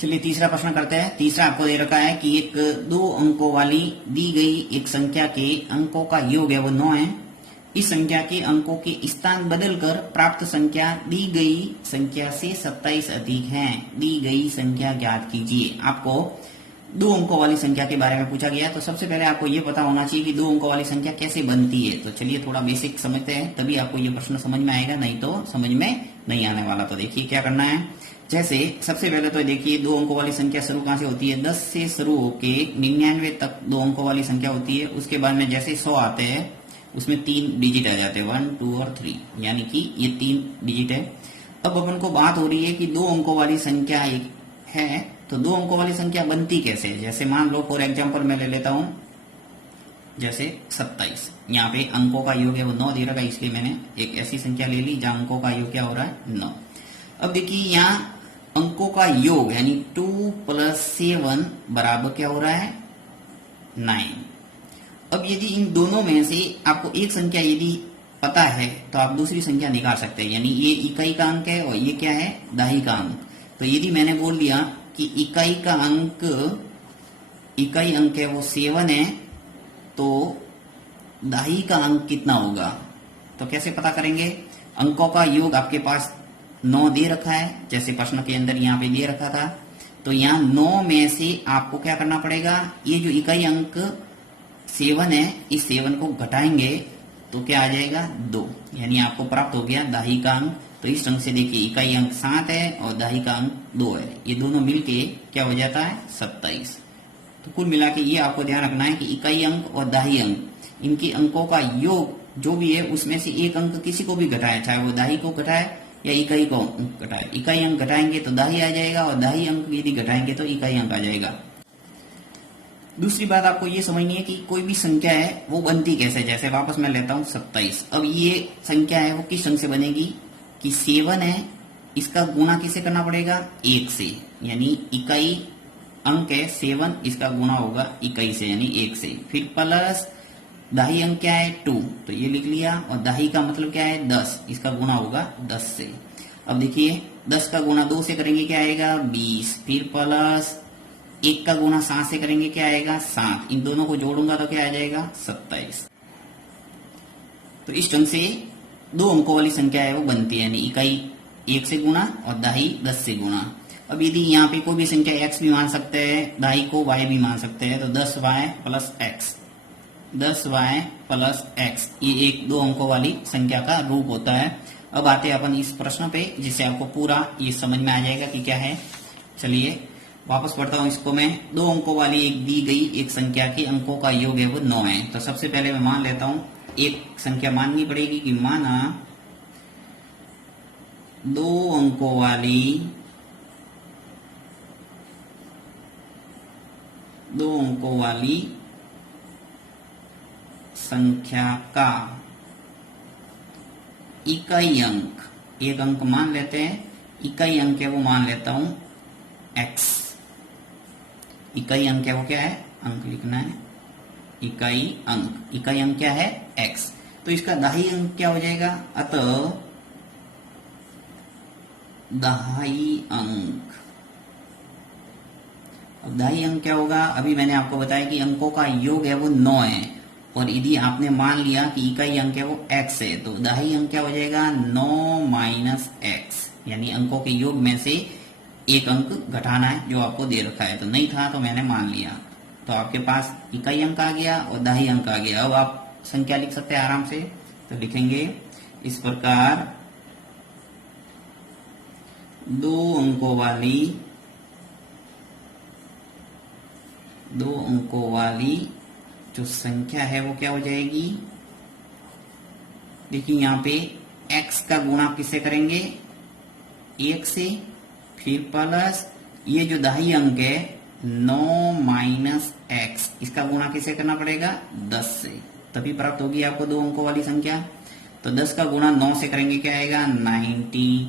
चलिए तीसरा प्रश्न करते हैं। तीसरा आपको दे रखा है कि एक 2 अंकों वाली दी गई एक संख्या के अंकों का योग है वो 9 है। इस संख्या के अंकों के स्थान बदलकर प्राप्त संख्या दी गई संख्या से 27 अधिक है। दी गई संख्या ज्ञात कीजिए। आपको 2 अंकों वाली संख्या के बारे में पूछा गया, तो सबसे पहले आपको ये पता होना चाहिए कि 2 अंकों वाली संख्या कैसे बनती है। तो चलिए थोड़ा बेसिक समझते हैं, तभी आपको ये प्रश्न समझ में आएगा, नहीं तो समझ में नहीं आने वाला। तो देखिए क्या करना है। जैसे सबसे पहले तो देखिए 2 अंकों वाली संख्या शुरू कहां से होती है, 10 से शुरू होके 99 तक 2 अंकों वाली संख्या होती है। उसके बाद में जैसे 100 आते हैं उसमें 3 डिजिट आ जाते हैं, 1, 2 और 3, यानी कि ये 3 डिजिट है। अब अपन को बात हो रही है कि 2 अंकों वाली संख्या एक है, तो 2 अंकों वाली संख्या बनती कैसे है। जैसे मान लो फॉर एग्जांपल मैं ले लेता हूं जैसे 27, यहाँ पे अंकों का योग है वो 9 दे रखा है, इसलिए मैंने एक ऐसी संख्या ले ली जहां अंकों का योग क्या हो रहा है 9। अब देखिए यहाँ अंकों का योग यानी 2 + 7 बराबर क्या हो रहा है 9। अब यदि इन दोनों में से आपको एक संख्या यदि पता है तो आप दूसरी संख्या निकाल सकते हैं, यानी ये इकाई का अंक है और ये क्या है दहाई का अंक। तो यदि मैंने बोल दिया कि इकाई अंक है वो 7 है, तो दहाई का अंक कितना होगा। तो कैसे पता करेंगे। अंकों का योग आपके पास 9 दे रखा है, जैसे प्रश्न के अंदर यहाँ पे दे रखा था। तो यहाँ 9 में से आपको क्या करना पड़ेगा, ये जो इकाई अंक 7 है इस 7 को घटाएंगे तो क्या आ जाएगा 2, यानी आपको प्राप्त हो गया दहाई का अंक। तो इस ढंग से देखिए इकाई अंक 7 है और दहाई का अंक 2 है, ये दोनों मिलके क्या हो जाता है 27। तो कुल मिला के ये आपको ध्यान रखना है कि इकाई अंक और दहाई अंक इनके अंकों का योग जो भी है उसमें से एक अंक किसी को भी घटाए, चाहे वो दहाई को घटाए या इकाई को घटाए। इकाई अंक घटाएंगे तो दहाई आ जाएगा और दहाई अंक यदि घटाएंगे तो इकाई अंक आ जाएगा। दूसरी बात आपको ये समझनी है कि कोई भी संख्या है वो बनती कैसे। जैसे वापस मैं लेता हूं 27। अब ये संख्या है वो किस ढंग से बनेगी कि 7 है, इसका गुणा किसे करना पड़ेगा 1 से, यानी इकाई अंक है 7, इसका गुणा होगा इकाई से यानी 1 से। फिर प्लस दहाई अंक क्या है 2, तो ये लिख लिया, और दहाई का मतलब क्या है 10, इसका गुणा होगा 10 से। अब देखिए 10 का गुणा 2 से करेंगे क्या आएगा 20, फिर प्लस 1 का गुणा 7 से करेंगे क्या आएगा 7, इन दोनों को जोड़ूंगा तो क्या आ जाएगा 27। तो इस ढंग से 2 अंकों वाली संख्या है वो बनती है, यानी इकाई 1 से गुणा और दहाई 10 से गुणा। अब यदि यहाँ पे कोई भी संख्या x भी मान सकते हैं, दहाई को y भी मान सकते हैं, तो 10y + x, 10y + x ये एक 2 अंकों वाली संख्या का रूप होता है। अब आते हैं अपन इस प्रश्न पे, जिससे आपको पूरा ये समझ में आ जाएगा कि क्या है। चलिए वापस पढ़ता हूं इसको मैं। 2 अंकों वाली एक दी गई एक संख्या के अंकों का योग है वो 9 है। तो सबसे पहले मैं मान लेता हूं, एक संख्या माननी पड़ेगी कि माना 2 अंकों वाली संख्या का इकाई अंक, एक अंक मान लेते हैं, इकाई अंक है वो मान लेता हूं x। इकाई अंक है वो क्या है, अंक लिखना है, इकाई अंक क्या है x। तो इसका दहाई अंक क्या हो जाएगा, अतः दहाई अंक। अब दहाई अंक क्या होगा, अभी मैंने आपको बताया कि अंकों का योग है वो 9 है, और यदि आपने मान लिया कि इकाई अंक है वो x है, तो दहाई अंक क्या हो जाएगा 9 - x, यानी अंकों के योग में से एक अंक घटाना है जो आपको दे रखा है। तो नहीं था तो मैंने मान लिया, तो आपके पास इकाई अंक आ गया और दहाई अंक आ गया। अब आप संख्या लिख सकते हैं आराम से। तो लिखेंगे इस प्रकार 2 अंकों वाली जो संख्या है वो क्या हो जाएगी, देखिए यहाँ पे x का गुणा किससे करेंगे 1 से, फिर प्लस ये जो दहाई अंक है 9 - x, इसका गुणा किसे करना पड़ेगा 10 से, तभी प्राप्त होगी आपको 2 अंकों वाली संख्या। तो 10 का गुणा 9 से करेंगे क्या आएगा 90,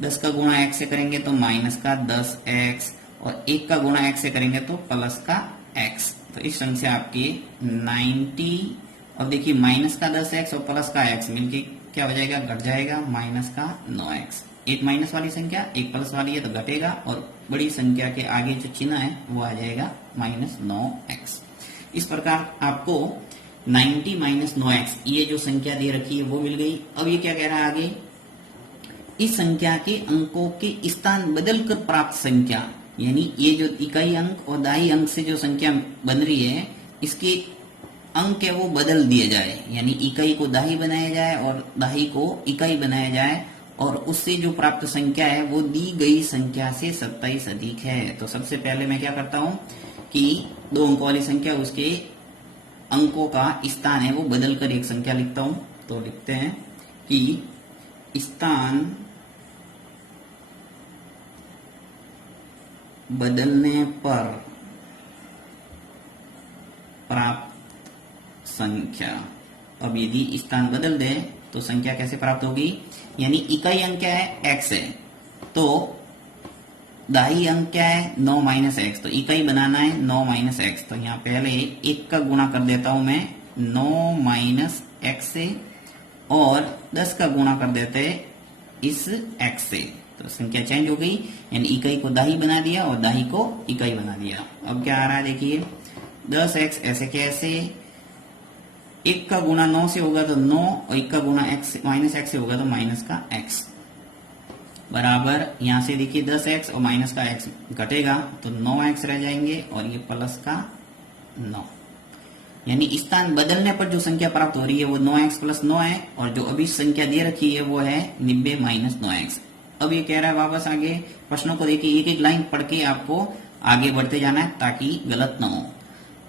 10 का गुणा x से करेंगे तो माइनस का 10x, और 1 का गुणा x से करेंगे तो प्लस का x। तो इस ढंग से आपके 90, और देखिए माइनस का 10x और प्लस का x मिलके क्या हो जाएगा घट जाएगा माइनस का 9x। एक माइनस वाली संख्या, एक प्लस वाली है तो घटेगा, और बड़ी संख्या के आगे जो चिन्ह है वो आ जाएगा -9x। इस प्रकार आपको 90 - 9x ये जो संख्या दे रखी है वो मिल गई। अब ये क्या कह रहा है आगे, इस संख्या के अंकों के स्थान बदलकर प्राप्त संख्या, यानी ये जो इकाई अंक और दाई अंक से जो संख्या बन रही है इसके अंक है वो बदल दिए जाए, यानी इकाई को दाही बनाया जाए और दाही को इकाई बनाया जाए, और उससे जो प्राप्त संख्या है वो दी गई संख्या से 27 अधिक है। तो सबसे पहले मैं क्या करता हूं कि 2 अंकों वाली संख्या उसके अंकों का स्थान है वो बदलकर एक संख्या लिखता हूं। तो लिखते हैं कि स्थान बदलने पर प्राप्त संख्या। अब यदि स्थान बदल दे तो संख्या कैसे प्राप्त होगी, यानी इकाई अंक क्या है x है, तो दाही अंक क्या है 9 - x, तो इकाई बनाना है 9 - x, तो यहाँ पहले 1 का गुणा कर देता हूं मैं 9 - x से, और 10 का गुणा कर देते इस x से, तो संख्या चेंज हो गई, यानी इकाई को दाही बना दिया और दाही को इकाई बना दिया। अब क्या आ रहा है देखिए 10x ऐसे कैसे, 1 का गुणा 9 से होगा तो 9, और 1 का गुणा x -x से होगा तो माइनस का x, बराबर यहां से देखिए 10x और माइनस का x घटेगा तो 9x रह जाएंगे, और ये प्लस का 9, यानी स्थान बदलने पर जो संख्या प्राप्त हो रही है वो 9x + 9 है, और जो अभी संख्या दे रखी है वो है 90 - 9x। अब ये कह रहा है वापस आगे प्रश्नों को देखिए, एक एक लाइन पढ़ के आपको आगे बढ़ते जाना है ताकि गलत ना हो।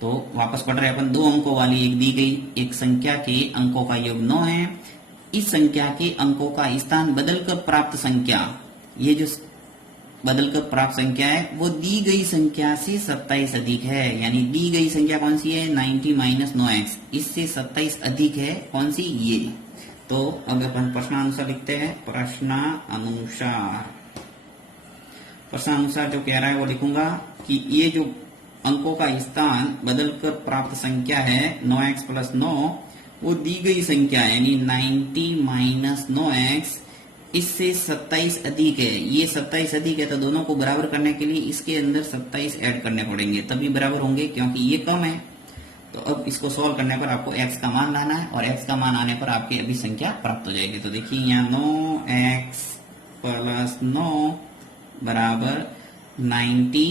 तो वापस पढ़ रहे अपन, 2 अंकों वाली एक दी गई एक संख्या के अंकों का योग 9 है, इस संख्या के अंकों का स्थान बदलकर प्राप्त संख्या, ये जो बदलकर प्राप्त संख्या है वो दी गई संख्या से 27 अधिक है, यानी दी गई संख्या कौन सी है 90 - 9x, इससे 27 अधिक है कौन सी ये। तो अब अपन प्रश्नानुसार लिखते हैं, प्रश्नानुसार जो कह रहा है वो लिखूंगा कि ये जो अंकों का स्थान बदलकर प्राप्त संख्या है 9x + 9, वो दी गई संख्या यानी 90 - 9x, इससे 27 अधिक है। ये 27 अधिक है तो दोनों को बराबर करने के लिए इसके अंदर 27 ऐड करने पड़ेंगे तभी बराबर होंगे, क्योंकि ये कम है। तो अब इसको सॉल्व करने पर आपको x का मान लाना है, और x का मान आने पर आपकी अभी संख्या प्राप्त हो जाएगी। तो देखिए यहाँ 9x + 9 बराबर 90,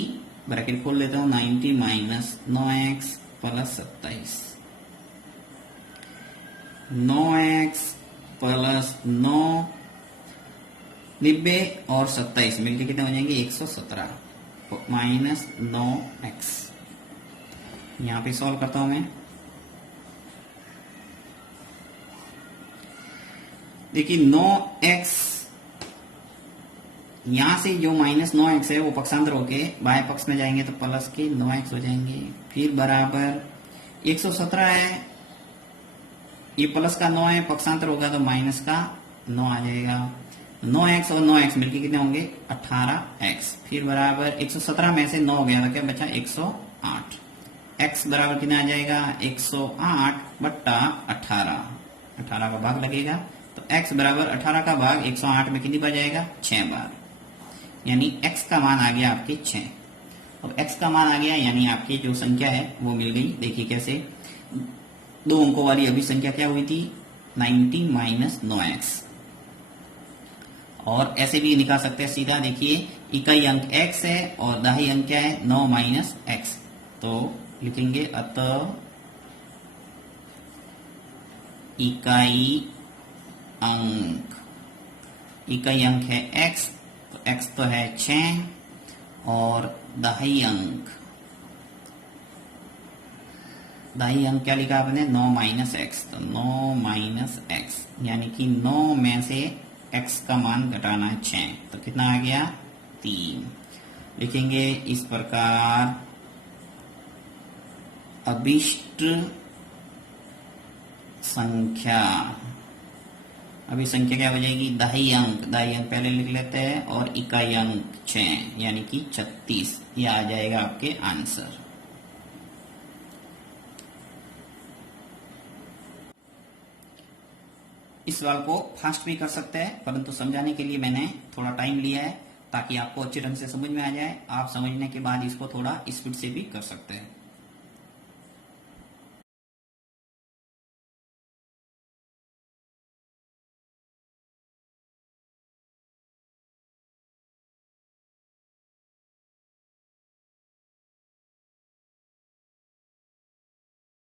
ब्रैकेट खोल लेता हूँ, 90 - 9x + 27, 9x + 9, 90 और 27 मिलके कितने हो जाएंगे 117 - 9x। यहां पे सॉल्व करता हूं मैं, देखिए 9x, यहां से जो -9x है वो पक्षांतर होके बाएं पक्ष में जाएंगे तो प्लस के 9x हो जाएंगे, फिर बराबर 117 है, ये प्लस का 9 है, पक्षांतर होगा तो माइनस का 9 आ जाएगा, 9x और 9x मिलके कितने होंगे 18x, फिर बराबर 117 में से 9 गया तो क्या बचा 108, x बराबर कितना आ जाएगा 108 बट्टा 18, 18 का भाग लगेगा तो x बराबर 18 का भाग 108 में कितनी बार जाएगा 6 बार, यानी x का मान आ गया आपके 6। अब x का मान आ गया यानी आपकी जो संख्या है वो मिल गई। देखिए कैसे, 2 अंकों वाली अभी संख्या क्या हुई थी 90 - 9x, और ऐसे भी निकाल सकते हैं सीधा, देखिए इकाई अंक x है और दाही अंक क्या है 9 - x, तो लिखेंगे अतः इकाई अंक है x, तो x तो है 6, और दाही अंक क्या लिखा आपने 9 - x, तो 9 - x, यानी कि 9 में से x का मान घटाना है 6, तो कितना आ गया 3। लिखेंगे इस प्रकार अभिष्ट संख्या, अभी संख्या क्या हो जाएगी दाही अंक पहले लिख लेते हैं, और इकाई अंक 6 यानी कि 36, ये आ जाएगा आपके आंसर। इस सवाल को फास्ट भी कर सकते हैं, परंतु समझाने के लिए मैंने थोड़ा टाइम लिया है ताकि आपको अच्छे ढंग से समझ में आ जाए। आप समझने के बाद इसको थोड़ा स्पीड से भी कर सकते हैं।